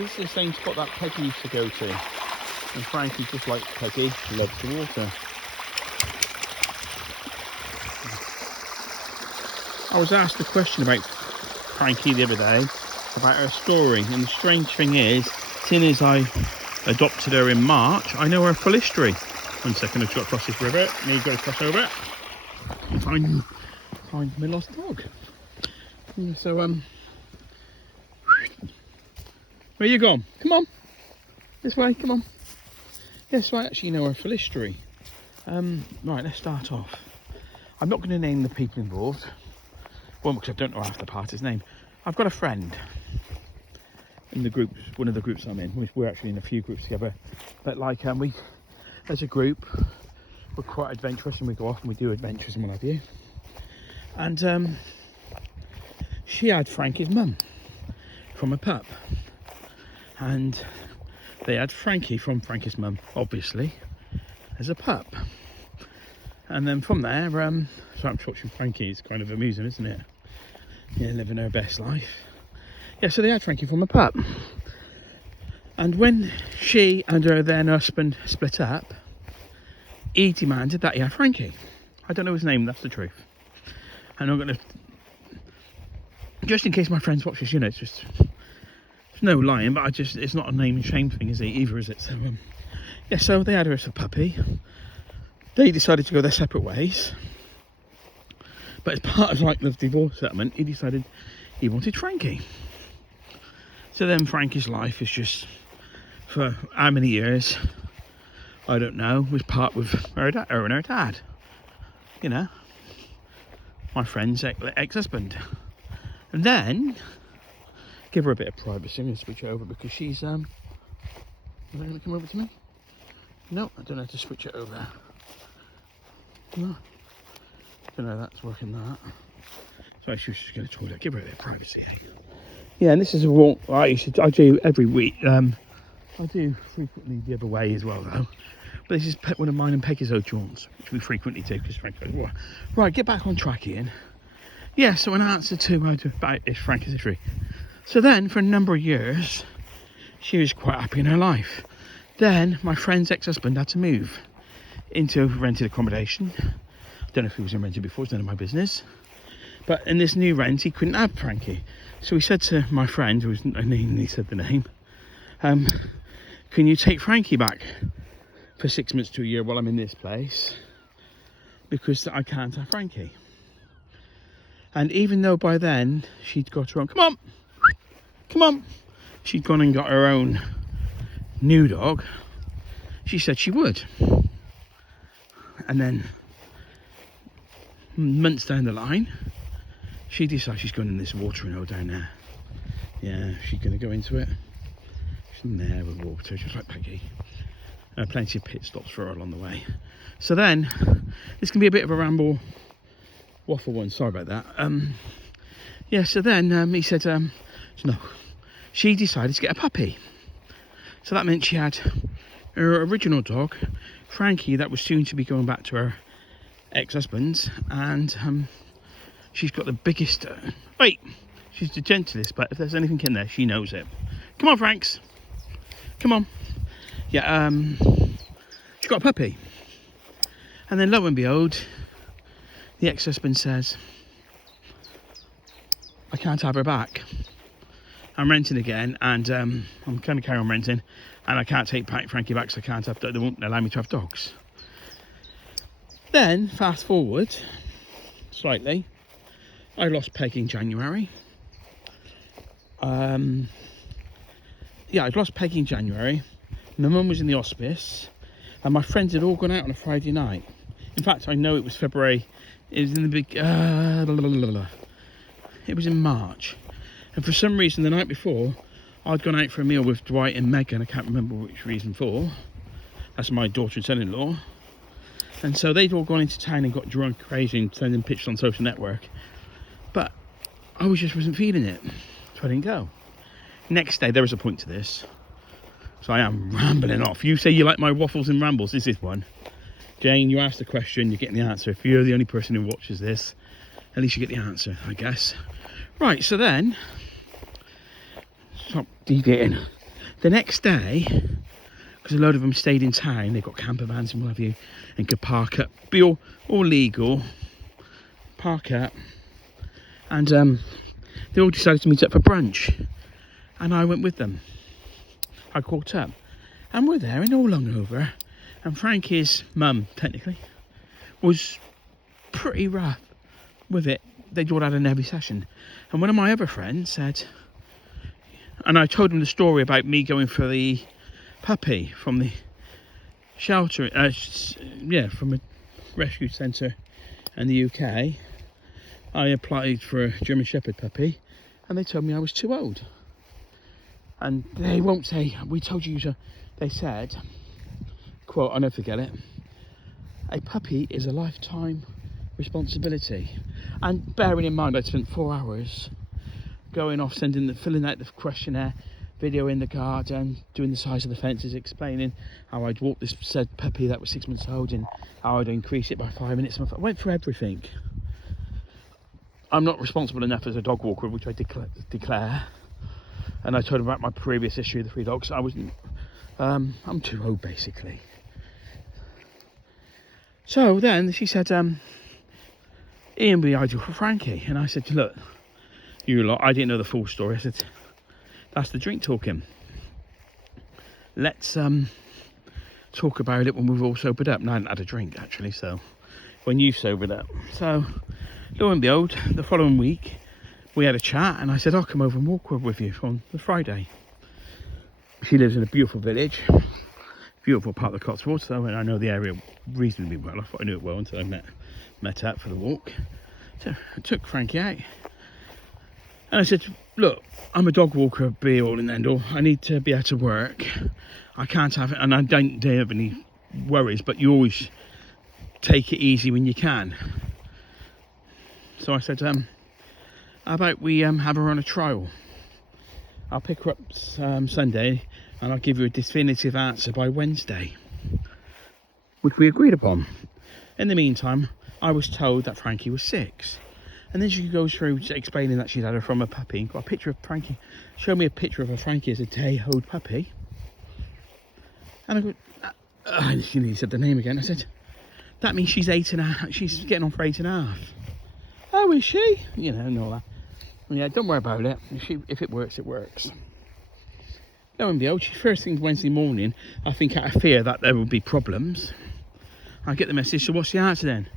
this is the same spot that Peggy used to go to. And Frankie, just like Peggy, loves the water. I was asked a question about Frankie the other day, about her story. And the strange thing is, seeing as I adopted her in March, I know her full history. 1 second, I've got to cross this river. Now you've got to cross over it. Find my lost dog. So, where you gone? Come on. This way, come on. Yes, I actually know her full history. Right, let's start off. I'm not going to name the people involved. Well, because I don't know half the party's name. I've got a friend in the group, one of the groups I'm in. We're actually in a few groups together. But like, as a group, we're quite adventurous and we go off and we do adventures and what have you. And she had Frankie's mum from a pup. And they had Frankie from Frankie's mum, obviously, as a pup. And then from there, so I'm watching Frankie, it's kind of amusing, isn't it? Yeah, living her best life. Yeah, so they had Frankie from a pup. And when she and her then husband split up, he demanded that he had Frankie. I don't know his name, that's the truth. And I'm going to, just in case my friends watch this, you know, it's just, there's no lying, but it's not a name and shame thing, is it, either, is it? So, yeah, so they had her as a puppy. They decided to go their separate ways. But as part of like the divorce settlement, he decided he wanted Frankie. So then Frankie's life is just, for how many years, I don't know, was part with her and her dad. You know, my friend's ex-husband. And then, give her a bit of privacy and switch over because she's, is that going to come over to me? No, I don't know how to switch it over. No. Don't know that's working that. So she was just going to toilet. Give her a bit of privacy. Yeah, and this is a walk I do every week. I do frequently the other way as well though. But this is one of mine and Peggy's old jaunts, which we frequently do because Frank goes, well, right, get back on track, Ian. Yeah, so in answer to about Frankie's history. So then, for a number of years, she was quite happy in her life. Then, my friend's ex-husband had to move into rented accommodation. I don't know if he was in rented before, it's none of my business. But in this new rent, he couldn't have Frankie. So he said to my friend, who was he said the name, can you take Frankie back for 6 months to a year while I'm in this place? Because I can't have Frankie. And even though by then she'd got her own, come on, she'd gone and got her own new dog, she said she would. And then months down the line, she decides she's going in this watering hole down there. Yeah, she's going to go into it. She's in there with water, just like Peggy. Plenty of pit stops for her along the way. So then, this can be a bit of a ramble, waffle one, sorry about that. Yeah, so then he said, no, she decided to get a puppy. So that meant she had her original dog, Frankie, that was soon to be going back to her ex-husband's, and she's got the biggest, wait, she's the gentlest, but if there's anything in there, she knows it. Come on, Franks, come on. Yeah, she got a puppy. And then lo and behold, the ex-husband says, I can't have her back. I'm renting again, and I'm going to carry on renting, and I can't take Frankie back, so they won't allow me to have dogs. Then, fast forward slightly, I lost Peggy in January. I lost Peggy in January. My mum was in the hospice, and my friends had all gone out on a Friday night. In fact, I know it was February. It was in the big. It was in March, and for some reason, the night before, I'd gone out for a meal with Dwight and Megan. I can't remember which reason for. That's my daughter and son-in-law, and so they'd all gone into town and got drunk, crazy, and sending pictures on social network. But I just wasn't feeling it, so I didn't go. Next day, there was a point to this. So I am rambling off. You say you like my waffles and rambles. This is one. Jane, you asked the question, you're getting the answer. If you're the only person who watches this, at least you get the answer, I guess. Right, so then, stop deviating. The next day, because a load of them stayed in town, they've got camper vans and what have you, and could park up, be all legal, park up, and they all decided to meet up for brunch, and I went with them. I caught up, and we're there and all hungover, and Frankie's mum, technically, was pretty rough with it. They'd all had an heavy session, and one of my other friends said, and I told him the story about me going for the puppy from the shelter, from a rescue centre in the UK. I applied for a German Shepherd puppy, and they told me I was too old. And they won't say, we told you to, they said, quote, I'll never forget it, a puppy is a lifetime responsibility. And bearing in mind, I spent 4 hours going off, filling out the questionnaire, video in the garden, doing the size of the fences, explaining how I'd walk this said puppy that was 6 months old and how I'd increase it by 5 minutes. I went through everything. I'm not responsible enough as a dog walker, which I declare. And I told him about my previous issue of the 3 dogs. I wasn't. I'm too old, basically. So then she said, Ian would be ideal for Frankie. And I said, look, you lot, I didn't know the full story. I said, that's the drink talking. Let's talk about it when we've all sobered up. And I hadn't had a drink, actually, so when you've sobered up. So, lo and behold, the following week, we had a chat, and I said, I'll come over and walk with you on the Friday. She lives in a beautiful village, beautiful part of the Cotswolds, so I know the area reasonably well. I thought I knew it well until I met up for the walk. So I took Frankie out, and I said, look, I'm a dog walker, be all and end all. I need to be able to work. I can't have it, and I don't have any worries, but you always take it easy when you can. So I said, how about we have her on a trial? I'll pick her up Sunday, and I'll give you a definitive answer by Wednesday, which we agreed upon. In the meantime, I was told that Frankie was 6. And then she goes through explaining that she'd had her from a puppy. Got a picture of Frankie. Showed me a picture of a Frankie as a day-old puppy. And I go, she said the name again. I said, that means she's 8.5. She's getting on for 8.5. Oh, is she? You know, and all that. Yeah, don't worry about it. If it works, it works. Lo and behold, first thing Wednesday morning, I think out of fear that there would be problems, I get the message, so what's the answer then?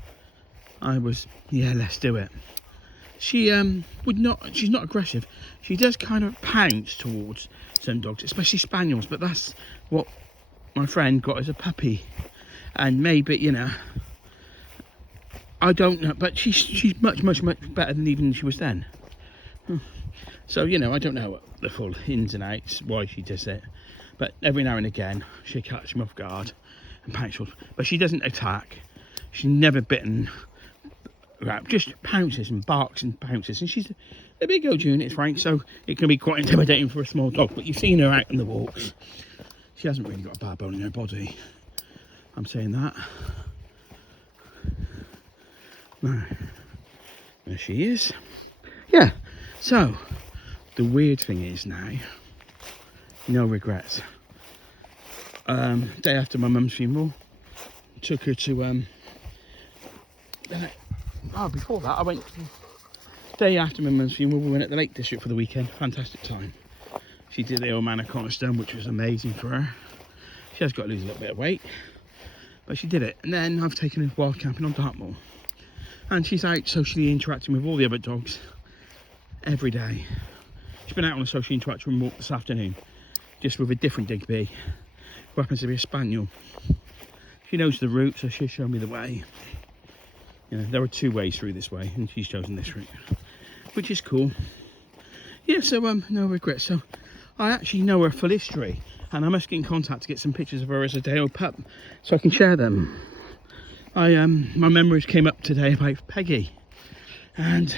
I was, yeah, let's do it. She she's not aggressive. She does kind of pounce towards some dogs, especially spaniels, but that's what my friend got as a puppy. And maybe, you know, I don't know, but she's much better than even she was then. So, you know, I don't know the full ins and outs, why she does it, but every now and again she catches me off guard and pounces. But she doesn't attack. She's never bitten. Just pounces and barks and pounces, and she's a big old unit, Frank, so it can be quite intimidating for a small dog. But you've seen her out on the walks. She hasn't really got a bad bone in her body. I'm saying that. No. There she is. Yeah. So the weird thing is now, no regrets. Day after my mum's funeral, took her to before that I went, day after my mum's funeral, we went at the Lake District for the weekend. Fantastic time. She did the old man of Cornerstone, which was amazing for her. She has got to lose a little bit of weight, but she did it. And then I've taken her wild camping on Dartmoor, and she's out socially interacting with all the other dogs every day. She's been out on a social interaction walk this afternoon, just with a different Digby, who happens to be a spaniel. She knows the route, so she'll show me the way. You know, there are 2 ways through this way, and she's chosen this route, which is cool. Yeah, so no regrets. So I actually know her full history, and I must get in contact to get some pictures of her as a day-old pup, so I can share them. My memories came up today about Peggy, and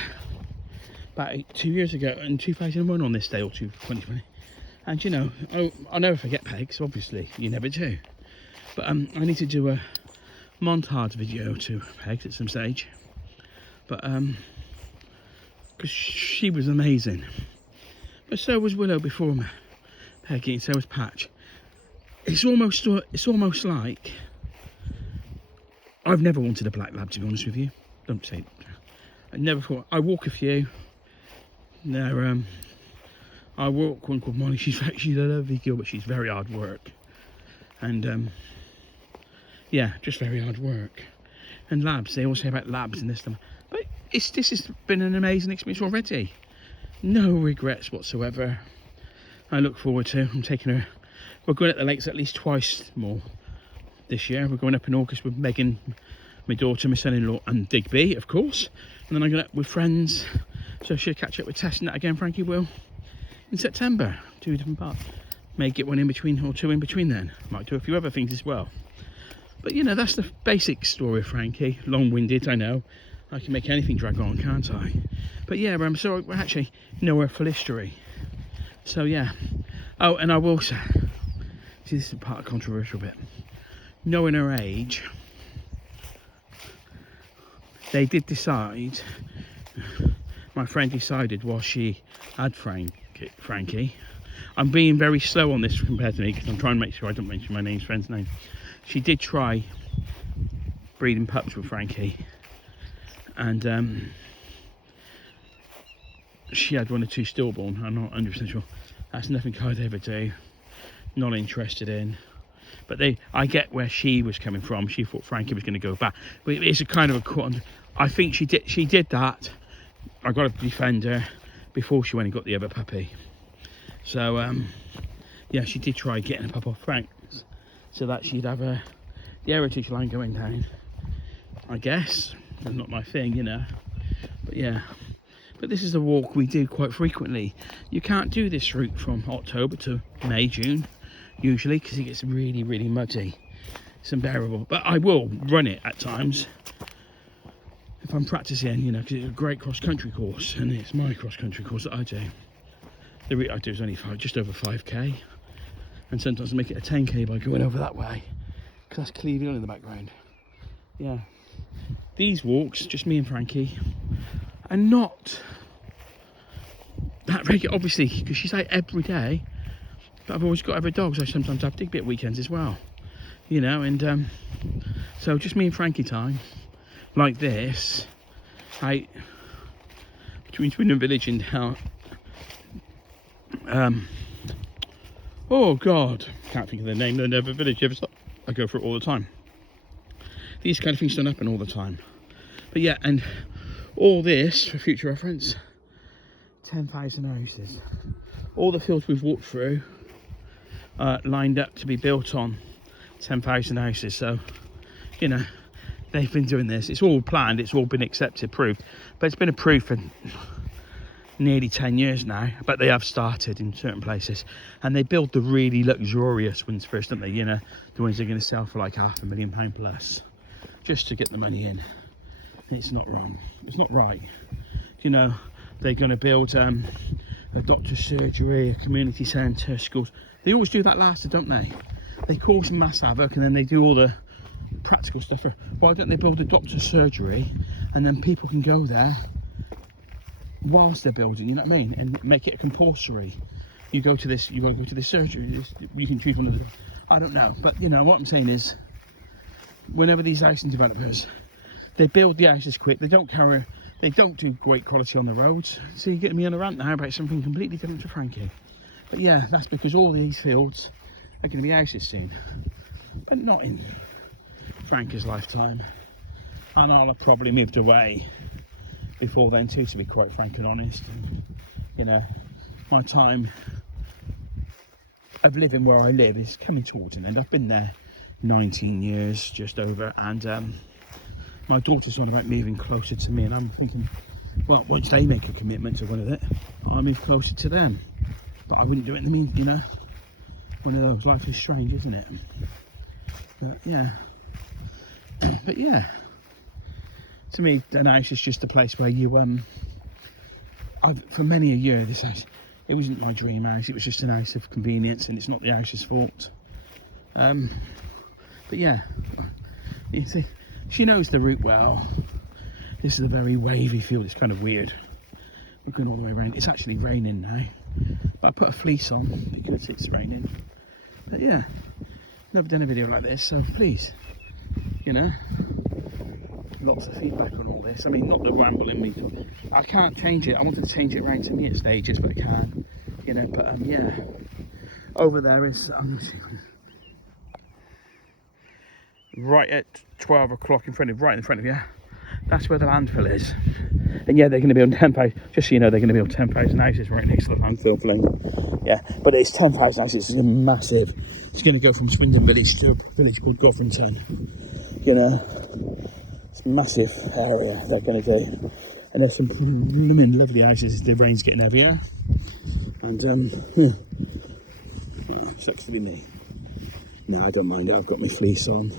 about 2 years ago, in 2001 on this day, or 2020. And you know, I'll never forget Peg, so obviously you never do. But I need to do a montage video to Peg at some stage. But because she was amazing. But so was Willow before me. Peggy, and so is Patch. It's almost like I've never wanted a black lab, to be honest with you. Don't say it. I never thought. I walk a few. I walk one called Molly. She's a lovely girl, but she's very hard work. And yeah, just very hard work. And labs, they all say about labs and this stuff. But this has been an amazing experience already. No regrets whatsoever. I look forward to. I'm taking her. We're going at the lakes at least twice more this year. We're going up in August with Megan, my daughter, my son-in-law, and Digby, of course. And then I'm going up with friends. So she'll catch up with Tess and that again. Frankie will in September. 2 different parts. May get one in between or 2 in between then. Might do a few other things as well. But you know, that's the basic story of Frankie. Long-winded, I know. I can make anything drag on, can't I? But yeah, so we're actually nowhere full history. So yeah. Oh, and I will say, see, this is part of the controversial bit. Knowing her age, they did decide, my friend decided while she had Frankie, I'm being very slow on this compared to me because I'm trying to make sure I don't mention my friend's name. She did try breeding pups with Frankie, and she had 1 or 2 stillborn. I'm not 100% sure. That's nothing I'd ever do. Not interested in. But I get where she was coming from. She thought Frankie was going to go back. But it's a kind of a. I think she did that. I got to defend her before she went and got the other puppy. So yeah, she did try getting a pup off Frank, so that she'd have the heritage line going down. I guess that's not my thing, you know. But yeah. But this is a walk we do quite frequently. You can't do this route from October to May, June, usually, because it gets really, really muddy. It's unbearable. But I will run it at times if I'm practicing, you know, because it's a great cross-country course, and it's my cross-country course that I do. The route I do is only just over 5k, and sometimes I make it a 10k by going over that way, because that's Cleve Hill in the background. Yeah. These walks, just me and Frankie, and not that regular, obviously, because she's out every day. But I've always got other dogs. I sometimes have Digby at weekends as well, you know. And so just me and Frankie time, like this, out between Swindon Village and down. Oh God, can't think of the name of the village. I go for it all the time. These kind of things don't happen all the time. But yeah, and all this, for future reference, 10,000 houses. All the fields we've walked through lined up to be built on 10,000 houses. So, you know, they've been doing this. It's all planned. It's all been accepted, approved. But it's been approved for nearly 10 years now. But they have started in certain places. And they build the really luxurious ones first, don't they? You know, the ones they're going to sell for like £500,000 plus, just to get the money in. It's not wrong. It's not right. You know, they're going to build a doctor's surgery, a community centre, schools. They always do that last, don't they? They cause mass havoc and then they do all the practical stuff. Why don't they build a doctor's surgery and then people can go there whilst they're building, you know what I mean? And make it a compulsory. You go to this, you got to go to this surgery. You can choose one of the. I don't know, but you know what I'm saying is, whenever these housing developers, they build the houses quick. They don't do great quality on the roads. So you're getting me on a rant now about something completely different to Frankie. But yeah, that's because all these fields are going to be houses soon. But not in Frankie's lifetime. And I'll have probably moved away before then too, to be quite frank and honest. And, you know, my time of living where I live is coming towards an end. I've been there 19 years, just over, and my daughter's on about moving closer to me, and I'm thinking, well, once they make a commitment to one of it, I'll move closer to them. But I wouldn't do it in the meantime, you know. One of those, life is strange, isn't it? But yeah. But yeah. To me, an house is just a place where you, for many a year, this house, it wasn't my dream house, it was just an house of convenience, and it's not the house's fault. But yeah, you see, she knows the route well. This is a very wavy field. It's kind of weird. We're going all the way around. It's actually raining now. But I put a fleece on because it's raining. But yeah, never done a video like this, so please, you know, lots of feedback on all this. I mean, not the rambling me. I can't change it. I wanted to change it around to me at stages, but I can, you know. But yeah, over there is right at 12 o'clock right in front of you. That's where the landfill is. And yeah, they're going to build 10,000. Just so you know, they're going to build 10,000 houses right next to the landfill thing. Yeah, but it's 10,000 houses. It's massive. It's going to go from Swindon Village to a village called Godfreyton. You know, it's a massive area they're going to do. And there's some blooming lovely houses. The rain's getting heavier. And yeah, sucks to be me. No, I don't mind it. I've got my fleece on.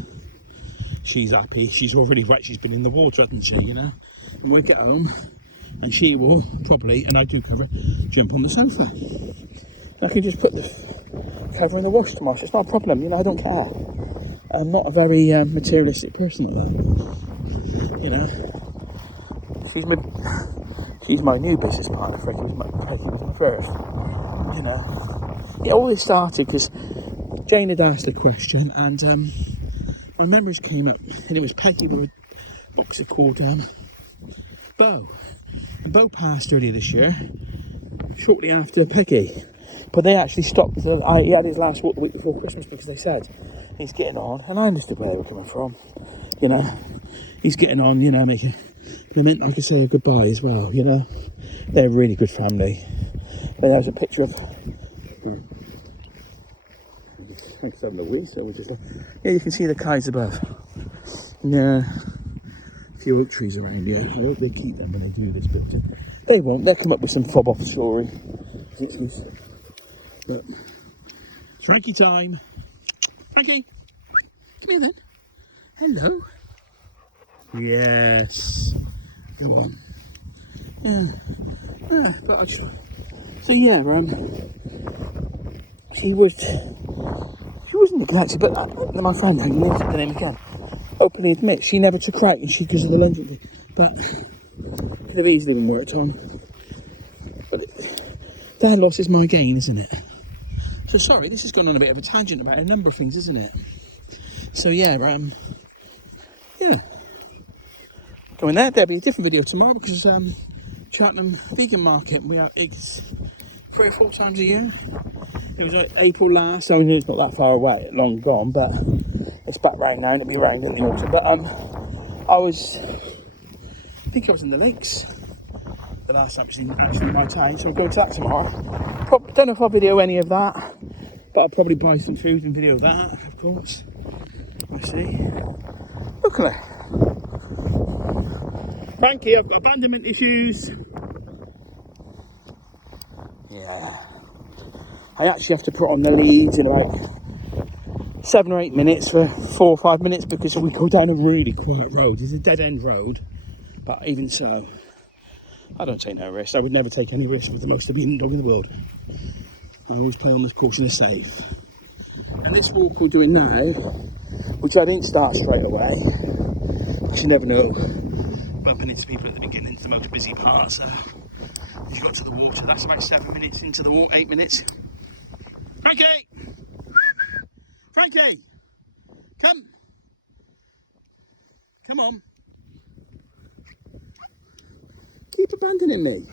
She's happy. She's already wet. She's been in the water, hasn't she? You know. And we'll get home, and she will probably, and I do cover, jump on the sofa. And I can just put the cover in the wash tomorrow. So it's not a problem. You know, I don't care. I'm not a very materialistic person like that. You know. She's my new business partner. Frankie was my first. You know. Yeah, all this started because Jane had asked a question, and my memories came up, and it was Peggy with a boxer called Bo. And Bo passed earlier this year, shortly after Peggy. But they actually stopped. He had his last walk the week before Christmas because they said he's getting on, and I understood where they were coming from. You know, he's getting on. You know, making. But it meant I could say goodbye as well. You know, they're a really good family. But there's a picture of. Thanks for having a wee, so we're just like, yeah, you can see the clouds above. Yeah, a few oak trees around here. I hope they keep them when they do this building. They won't. They'll come up with some fob off story. But it's Frankie time. Frankie, come here then. Hello. Yes. Go on. Yeah. Yeah. But I just. So yeah, she wasn't neglected, but my friend, I named the name again, openly admits she never took her out, and because of the lunch, but could have easily been worked on. But their loss is my gain, isn't it? So sorry, this has gone on a bit of a tangent about a number of things, isn't it? So yeah, yeah. Going there. There'll be a different video tomorrow because Cheltenham Vegan Market. It's 3 or 4 times a year. It was April last, so I knew it's not that far away, long gone, but it's back round now, and it'll be round in the autumn. But I think I was in the lakes the last time I was actually in my town, so I'm going to that tomorrow. Don't know if I'll video any of that, but I'll probably buy some food and video that, of course. We'll see. Look at that. Frankie, I've got abandonment issues. Yeah. I actually have to put on the leads in about 7 or 8 minutes for 4 or 5 minutes because we go down a really quiet road. It's a dead end road, but even so, I don't take no risks. I would never take any risks with the most obedient dog in the world. I always play on this caution is safe. And this walk we're doing now, which I didn't start straight away, because you never know, bumping into people at the beginning is the most busy part. So you got to the water. That's about 7 minutes into the walk, 8 minutes. Frankie! Frankie! Come! Come on. Keep abandoning me.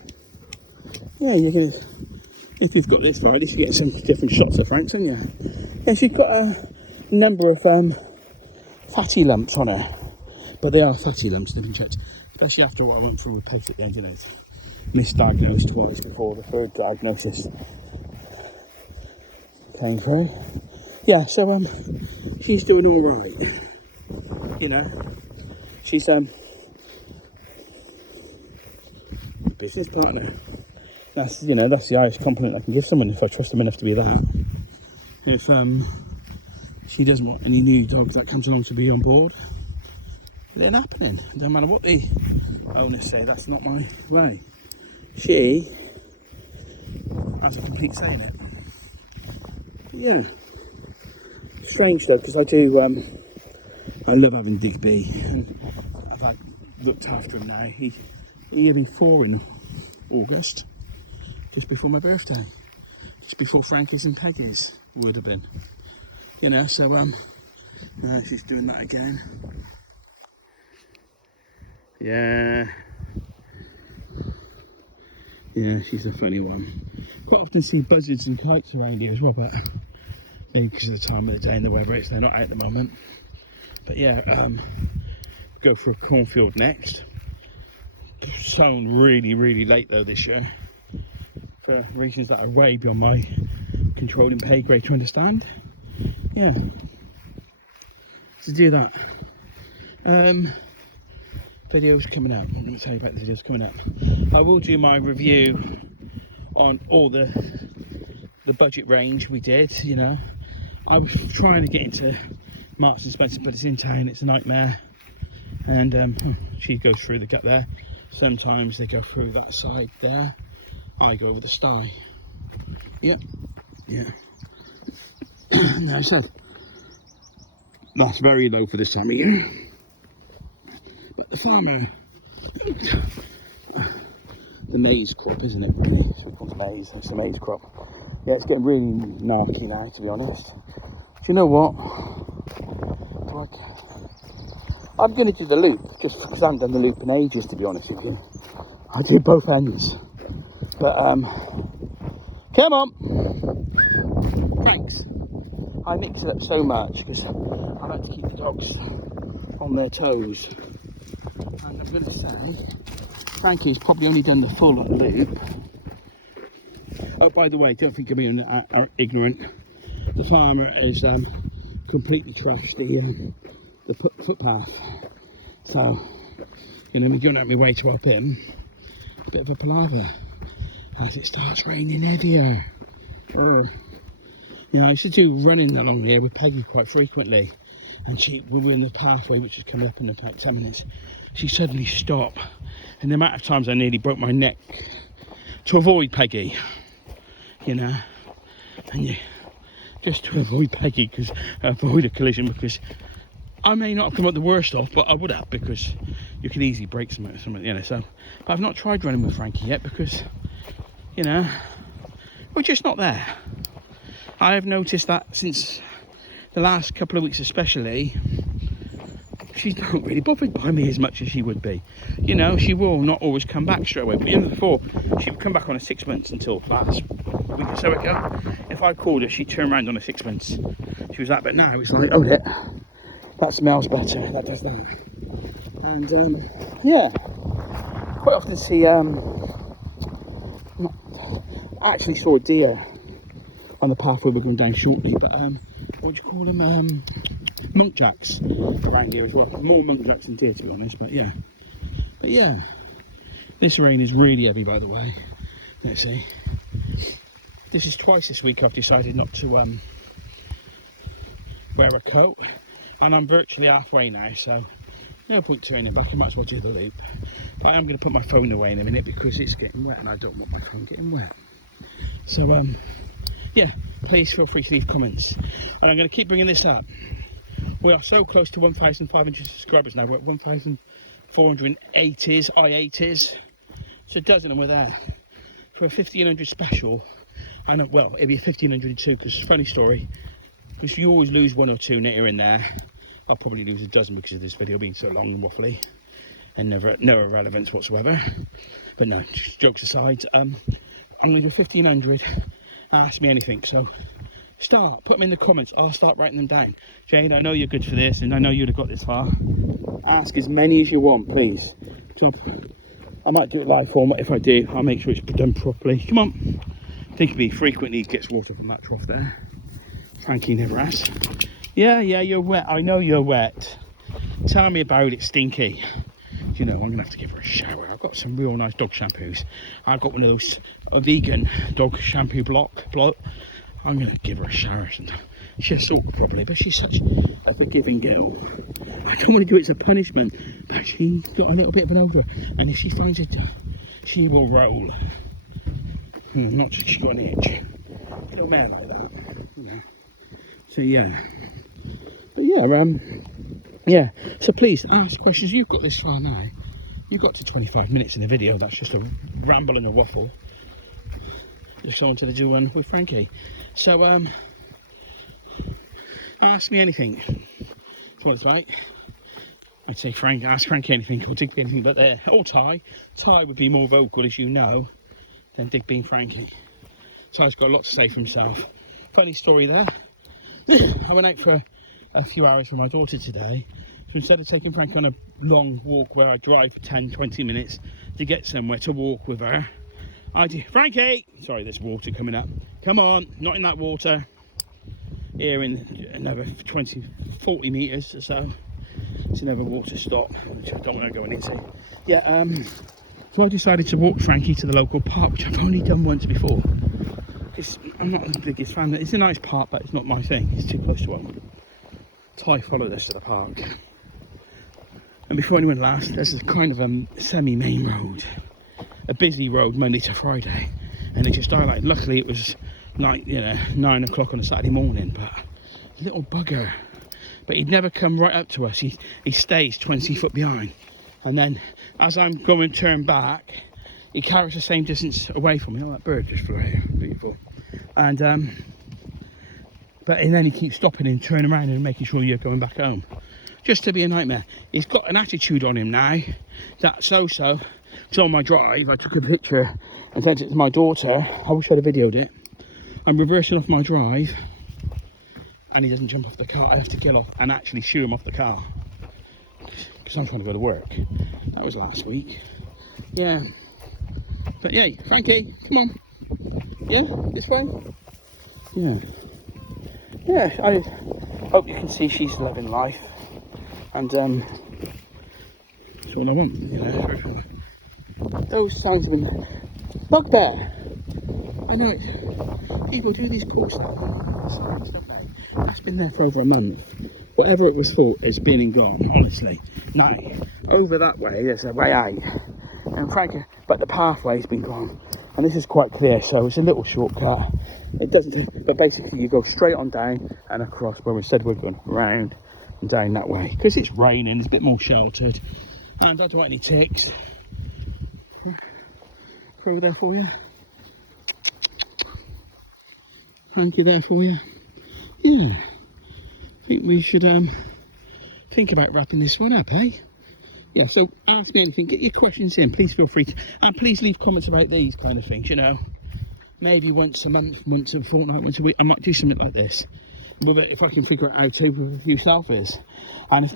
Yeah, you're going to... If you've got this far, at least you get some different shots of Franks, haven't you? Yes, you've got a number of fatty lumps on her. But they are fatty lumps, they've been checked. Especially after what I went through with Peg at the end, you know. Misdiagnosed twice before the third diagnosis came through. Yeah, so she's doing all right. You know, she's business partner. That's that's the highest compliment I can give someone if I trust them enough to be that. If she doesn't want any new dogs that comes along to be on board, it ain't happening. It don't matter what the owners say. That's not my way. She has a complete say in it. Yeah. Strange though, because I love having Digby, and I've looked after him now. He'll be 4 in August, just before my birthday. It's before Frankie's and Peggy's would have been. You know, so she's doing that again. Yeah. Yeah, she's a funny one. Quite often see buzzards and kites around here as well, but maybe because of the time of the day and the weather, they're not out at the moment. But yeah, go for a cornfield next. Sound really, really late though this year, for reasons that are way beyond my control and pay grade to understand. Yeah, to do that. Videos coming up. I'm going to tell you about the videos coming up. I will do my review on all the budget range we did. You know, I was trying to get into Marks and Spencer, but it's in town. It's a nightmare. And she goes through the gap there. Sometimes they go through that side there. I go over the sty. Yeah, yeah. Now I said that's very low for this time of year. But the farmer, the maize crop, isn't it? Really, it's what called maize. It's the maize crop. Yeah, it's getting really narky now, to be honest. Do you know what? I'm going to do the loop, just because I haven't done the loop in ages, to be honest with you. I do both ends. But, come on! Thanks. I mix it up so much, because I like to keep the dogs on their toes. And I'm going to say, Frankie's probably only done the full loop. Oh, by the way, don't think of me ignorant. The farmer has completely trashed the footpath. So, you know, we're going out my way to help him. A bit of a palaver as it starts raining heavier. You know, I used to do running along here with Peggy quite frequently, and we were in the pathway which was coming up in about 10 minutes. She suddenly stopped, and the amount of times I nearly broke my neck to avoid Peggy, you know, and you just to avoid Peggy, because avoid a collision, because I may not have come up the worst off, but I would have, because you could easily break something, you know. So, but I've not tried running with Frankie yet, because, you know, we're just not there. I have noticed that since the last couple of weeks especially, she's not really bothered by me as much as she would be. You know, she will not always come back straight away. But even before, she would come back on a sixpence until last week or so ago. If I called her, she'd turn around on a sixpence. She was like, but now it's like, oh, that smells better, that does that. And, yeah, quite often see, I actually saw a deer on the pathway we're going down shortly, but what do you call them? Muntjacs around here as well. More muntjacs than deer, to be honest. But yeah, this rain is really heavy, by the way. Let's see. This is twice this week I've decided not to wear a coat, and I'm virtually halfway now, so no point turning back. I might as well do the loop. But I am going to put my phone away in a minute because it's getting wet, and I don't want my phone getting wet. So yeah, please feel free to leave comments, and I'm going to keep bringing this up. We are so close to 1,500 subscribers now. We're at 1,480s, I80s. So a dozen, and we're there for a 1,500 special. And well, it'll be a 1,500 too, because funny story, because you always lose one or two here and there. I'll probably lose a dozen because of this video being so long and waffly and no irrelevance whatsoever. But no, jokes aside, I'm going to do 1,500. Ask me anything, so put them in the comments. I'll start writing them down. Jane, I know you're good for this, and I know you'd have got this far. Ask as many as you want, please. I might do it live format. If I do, I'll make sure it's done properly. Come on. Think of me, frequently gets water from that trough there. Frankie never has. Yeah, you're wet. I know you're wet. Tell me about it, Stinky. You know, I'm going to have to give her a shower. I've got some real nice dog shampoos. I've got one of those vegan dog shampoo block. I'm going to give her a shower sometime. She'll sort it properly, but she's such a forgiving girl. I don't want to do it as a punishment, but she's got a little bit of an over. And if she finds it, she will roll. Not just she's got an itch. A little mare like that. You know. So yeah. But yeah, so please ask questions. You've got this far now. You've got to 25 minutes in the video. That's just a ramble and a waffle. so I wanted to do one with Frankie. So ask me anything. That's what it's like. I'd say ask Frankie anything, or Digby anything, but or Ty. Ty would be more vocal, as you know, than Digby and Frankie. Ty's got a lot to say for himself. Funny story there. I went out for a few hours with my daughter today. So instead of taking Frankie on a long walk where I drive for 10-20 minutes to get somewhere to walk with her, I do. Frankie! Sorry, there's water coming up. Come on, not in that water. Here in another 20-40 metres or so. It's another water stop, which I don't want to go into. Yeah, so I decided to walk Frankie to the local park, which I've only done once before. Because I'm not the biggest fan. It's a nice park, but it's not my thing. It's too close to home. Ty followed us to the park. And before anyone laughs, there's a kind of a semi-main road. A busy road Monday to Friday. And it just highlighted. Luckily it was like, 9 o'clock on a Saturday morning, but little bugger. But he'd never come right up to us. He stays 20 foot behind. And then as I'm going to turn back, he carries the same distance away from me. Oh, that bird just flew here. Beautiful. And then he keeps stopping and turning around and making sure you're going back home. Just to be a nightmare. He's got an attitude on him now. That so-so. It's on my drive. I took a picture and sent it to my daughter. I wish I'd have videoed it. I'm reversing off my drive. And he doesn't jump off the car. I have to get off and actually shoo him off the car. Because I'm trying to go to work. That was last week. Yeah. But yeah, Frankie, come on. Yeah, this way. Yeah. Yeah, I hope you can see she's loving life. And that's all I want, Those sounds have been bugbear. I know it. People do these calls like that's been there for over a month. Whatever it was for, it's been and gone, honestly. Now, over that way, there's a way out. And Frankie, but the pathway's been gone. And this is quite clear, so it's a little shortcut. It doesn't take, but basically you go straight on down and across, where we said we're going round and down that way. Because it's raining, it's a bit more sheltered. And I don't want any ticks. Throw there for you. Frankie there for you. Yeah. I think we should think about wrapping this one up, eh? Yeah, so ask me anything, get your questions in, please feel free to, and please leave comments about these kind of things, maybe once a month, once a fortnight, once a week, I might do something like this, with it, if I can figure it out too, with a few selfies. And if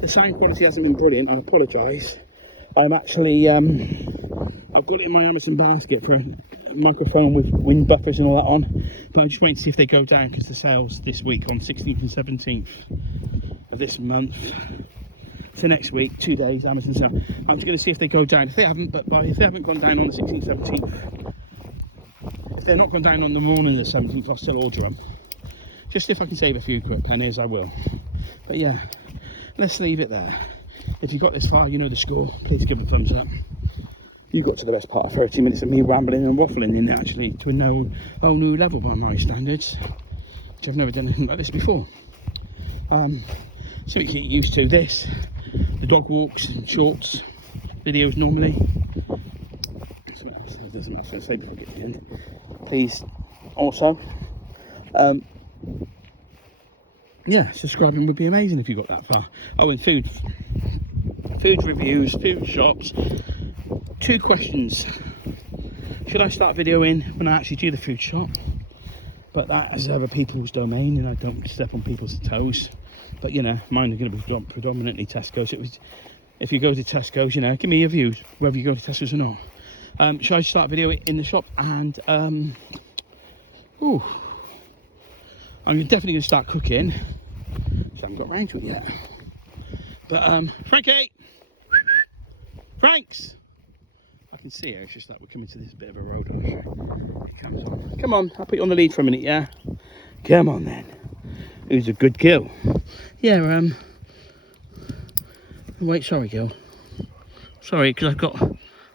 the sound quality hasn't been brilliant, I apologise. I'm actually, I've got it in my Amazon basket for a microphone with wind buffers and all that on, but I'm just waiting to see if they go down, because the sales this week on 16th and 17th of this month. So next week, 2 days, Amazon sale. I'm just going to see if they go down. If they haven't, if they haven't gone down on the 16th, 17th, if they're not gone down on the morning of the 17th, I'll still order them. Just if I can save a few quick pennies, I will. But yeah, let's leave it there. If you got this far, you know the score. Please give it a thumbs up. You got to the best part of 30 minutes of me rambling and waffling in actually to a whole new level by my standards, which I've never done anything like this before. So you get used to this. The dog walks and shorts videos normally. It doesn't matter, say before I get to the end. Please also, subscribing would be amazing if you got that far. Oh, and food reviews, food shops. 2 questions. Should I start videoing when I actually do the food shop? But that is other people's domain, and I don't step on people's toes. But mine are going to be predominantly Tesco's. If you go to Tesco's, give me your views, whether you go to Tesco's or not. Should I start video in the shop? And I'm definitely going to start cooking. So I haven't got around to it yet. But Frankie, Franks, I can see her. It's just like we're coming to this bit of a road. Come on, I'll put you on the lead for a minute. Yeah, come on then. Who's a good girl? Yeah, wait, sorry, girl. Sorry, because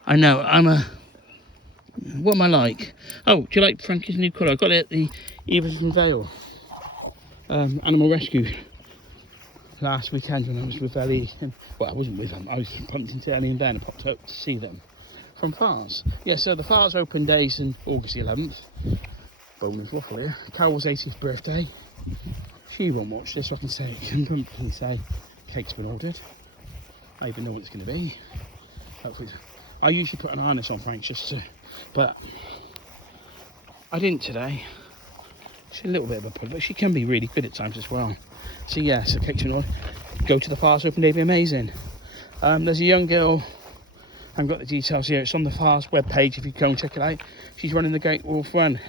I know, what am I like? Oh, do you like Frankie's new colour? I got it at the Everton Vale Animal Rescue last weekend when I was with Ellie. Well, I wasn't with them. I was pumped into Ellie and Ben and popped up to see them from Fars. Yeah, so the Fars open days in August the 11th. Bonus waffle here. Carol's 80th birthday. She won't watch this, so I can say cake's been ordered. I even know what it's going to be. Hopefully, I usually put an harness on Frank just to, but I didn't today. She's a little bit of a pull, but she can be really good at times as well. So yeah, so cake's been ordered. Go to the Fars open day, it'd be amazing. There's a young girl. I haven't got the details here. It's on the Fars webpage if you go and check it out. She's running the Great Wolf Run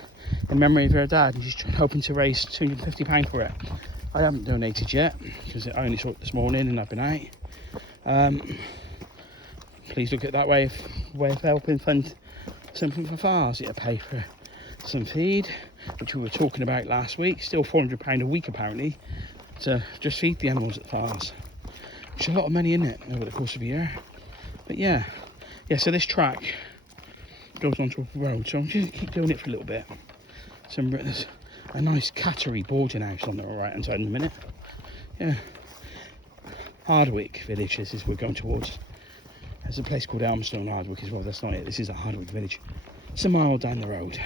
in memory of her dad, and she's hoping to raise £250 for it. I haven't donated yet because I only saw it this morning and I've been out. Please look at that way of helping fund something for Fars. It'll pay for some feed, which we were talking about last week. Still £400 a week apparently to just feed the animals at Fars. Which is a lot of money, isn't it, over the course of a year? But yeah, so this track goes onto a road, so I'm just keep doing it for a little bit. There's a nice cattery boarding house on the right hand side in a minute. Yeah, Hardwick village, this is we're going towards. There's a place called Elmstone Hardwick as well. That's not it, this is a Hardwick village. It's a mile down the road.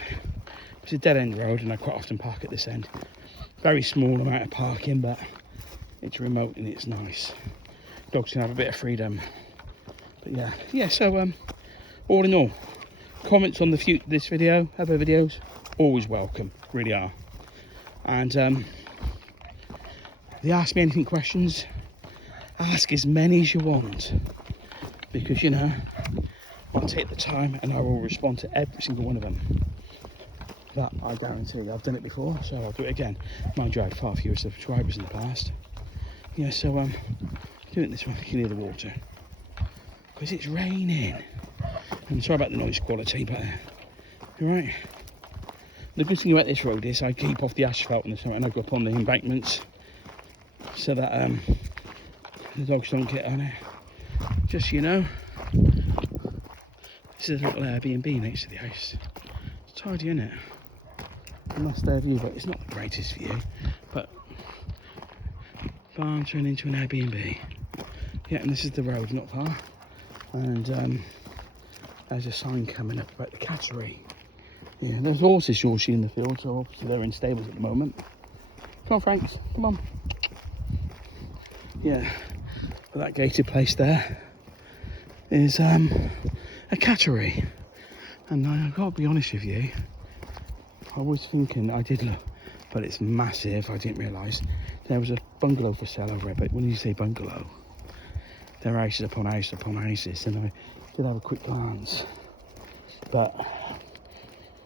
It's a dead end road and I quite often park at this end. Very small amount of parking, but it's remote and it's nice. Dogs can have a bit of freedom. But yeah, so all in all, comments on this video, other videos, always welcome, really are. And if you ask me anything questions, ask as many as you want, because you know I'll take the time and I will respond to every single one of them. That I guarantee. I've done it before, so I'll do it again. Mind you, I had far fewer subscribers in the past. Yeah, so doing it this way. You can hear the water because it's raining. I'm sorry about the noise quality, but you're right. The good thing about this road is I keep off the asphalt in the summer and I go up on the embankments so that the dogs don't get on it. Just, you know, this is a little Airbnb next to the house. It's tidy, isn't it? A nice day view, but it's not the greatest view. But farm turned into an Airbnb. Yeah, and this is the road, not far. And there's a sign coming up about the cattery. Yeah, there's horses you'll see in the field, so obviously they're in stables at the moment. Come on, Franks, come on. Yeah, but that gated place there is a cattery. And I've got to be honest with you, I was thinking, I did look, but it's massive. I didn't realise there was a bungalow for sale over it. But when you say bungalow, there are houses upon houses upon houses, and I did have a quick glance. But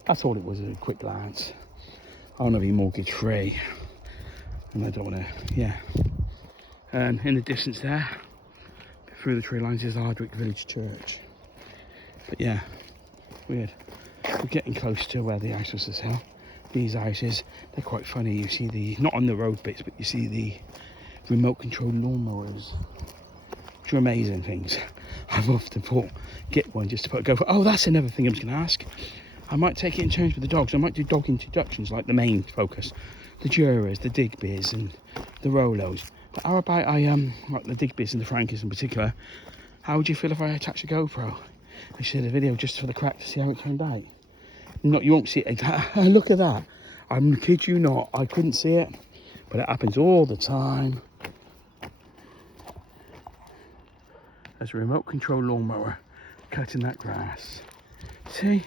I thought it was a quick glance. I want to be mortgage free, and I don't want to. Yeah. And in the distance there, through the tree lines, is the Hardwick Village Church. But yeah, weird. We're getting close to where the house was to sell. These houses, they're quite funny. You see the, not on the road bits, but you see the remote control lawnmowers, which are amazing things. I've often thought, get one just to put a go for. Oh, that's another thing I was going to ask. I might take it in turns with the dogs. I might do dog introductions, like the main focus. The Duras, the Digby's and the Rolos. But how about like the Digby's and the Frankies in particular, how would you feel if I attached a GoPro and shared a video just for the crack to see how it turned out? Not, you won't see it. Look at that. I'm kid you not. I couldn't see it, but it happens all the time. There's a remote control lawnmower cutting that grass. See?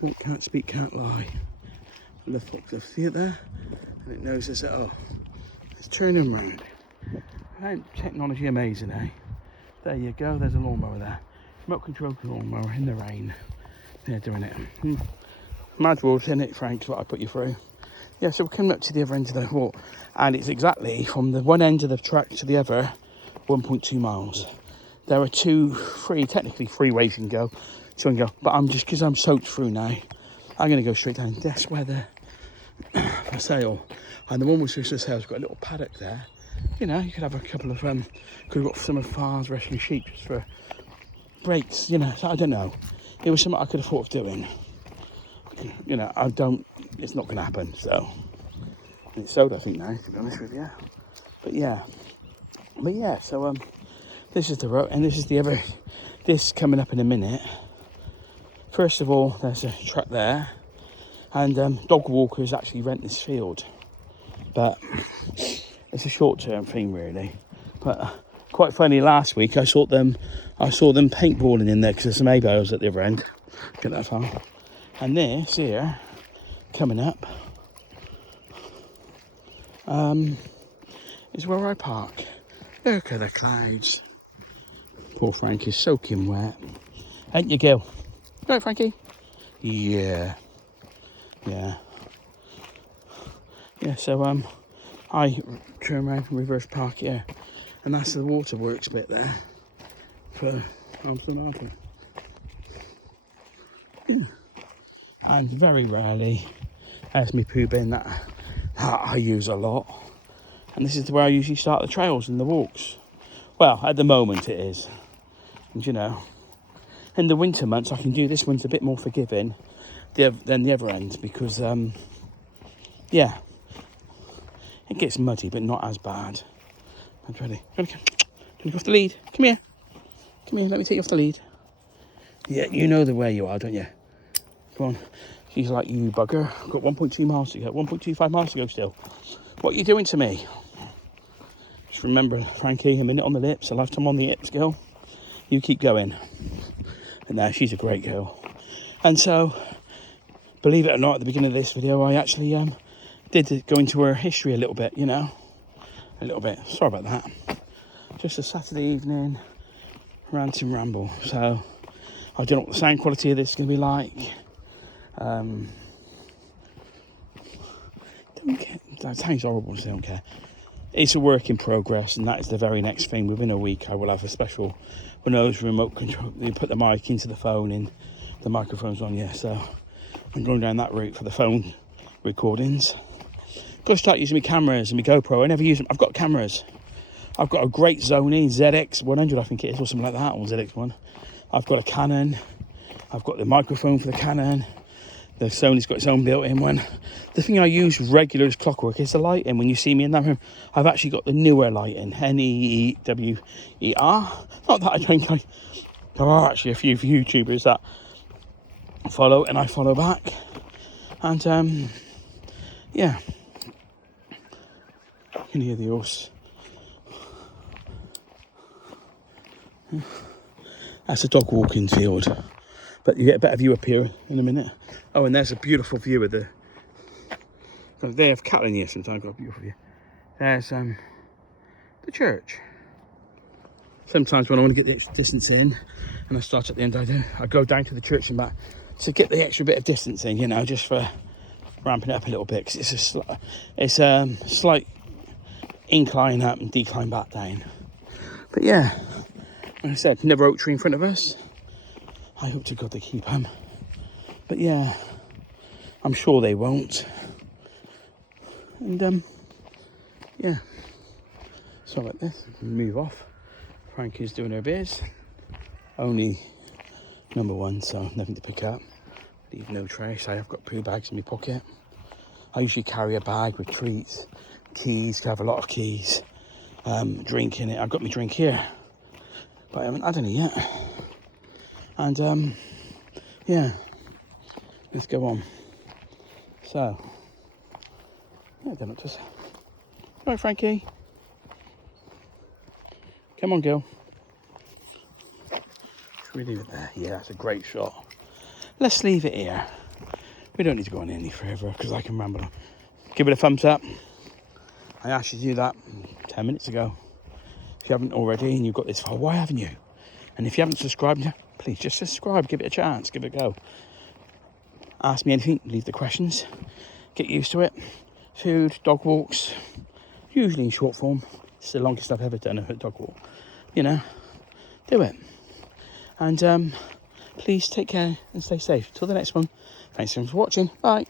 What can't speak, can't lie. I love fox. See it there? And it knows this. Oh, it's turning round. Ain't technology amazing, eh? There you go. There's a lawnmower there. Remote control lawnmower in the rain. They're doing it. Mad wolves in it, Frank's what I put you through. Yeah, so we're coming up to the other end of the walk, and it's exactly from the one end of the track to the other, 1.2 miles. There are technically three ways you can go. So I can go, but I'm just, because I'm soaked through now, I'm going to go straight down. That's where the for sale, and the one which was for sale has got a little paddock there. You know, you could have a couple of could have got some of Far's rescue sheep just for breaks. You know, so I don't know. It was something I could have thought of doing. You know, it's not going to happen. So it's sold, I think, now, to be honest with you. But yeah. So this is the road, and this is the this coming up in a minute. First of all, there's a truck there, and dog walkers actually rent this field, but it's a short-term thing really. But quite funny, last week I saw them paintballing in there because there's some hay bales at the other end. Get that far. And this here coming up is where I park. Look at the clouds. Poor Frankie's soaking wet. Ain't you, Gil? Right, Frankie? Yeah. So I turn around and reverse park here, and that's the waterworks bit there for Amsterdam Harbour. And very rarely, there's me poo bin that I use a lot. And this is where I usually start the trails and the walks. Well, at the moment it is. And you know, in the winter months I can do this one's a bit more forgiving than the other end because, yeah, it gets muddy but not as bad. I'm ready. Come you off the lead. Come here, let me take you off the lead. Yeah, you know the way you are, don't you? Come on. She's like, you bugger. I've got 1.2 miles to go, 1.25 miles to go still. What are you doing to me? Just remember, Frankie, a minute on the lips, a lifetime on the hips, girl. You keep going. And now she's a great girl. And so, believe it or not, at the beginning of this video, I actually did go into her history a little bit, you know. A little bit. Sorry about that. Just a Saturday evening, rant and ramble. So, I don't know what the sound quality of this is going to be like. Don't care. That sounds horrible to say, don't care. It's a work in progress, and that is the very next thing. Within a week, I will have a special one of those remote control. You put the mic into the phone, and the microphone's on. Yeah, so I'm going down that route for the phone recordings. Got to start using my cameras and my GoPro. I never use them. I've got cameras. I've got a great Sony ZX100, I think it is, or something like that, or ZX1. I've got a Canon. I've got the microphone for the Canon. The Sony's got its own built-in one. The thing I use regular as clockwork is the lighting. When you see me in that room, I've actually got the newer lighting, NEEWER. Not that I think there are actually a few YouTubers that follow and I follow back. And yeah, you can hear the horse. That's a dog walking field. But you get a better view up here in a minute. Oh, and there's a beautiful view of they have cattle in here sometimes. Got a beautiful view. There's the church. Sometimes when I want to get the distance in, and I start at the end, I go down to the church and back to get the extra bit of distance in. You know, just for ramping it up a little bit, because it's a slight incline up and decline back down. But yeah, like I said, never oak tree in front of us. I hope to God they keep them. But yeah, I'm sure they won't. And yeah. So like this, move off. Frankie's doing her biz. Only number one, so nothing to pick up. Leave no trace. I have got poo bags in my pocket. I usually carry a bag with treats, keys, I have a lot of keys. Drink in it. I've got my drink here, but I haven't had any yet. And yeah, let's go on. So, yeah, I don't know what to say. Right, Frankie. Come on, girl. Should we leave it there? Yeah, that's a great shot. Let's leave it here. We don't need to go on any further because I can ramble on. Give it a thumbs up. I asked you to do that 10 minutes ago. If you haven't already and you've got this far, why haven't you? And if you haven't subscribed, please just subscribe, give it a chance, give it a go. Ask me anything, leave the questions, get used to it. Food, dog walks, usually in short form. It's the longest I've ever done a dog walk. You know, do it. And please take care and stay safe. Till the next one, thanks so much for watching. Bye.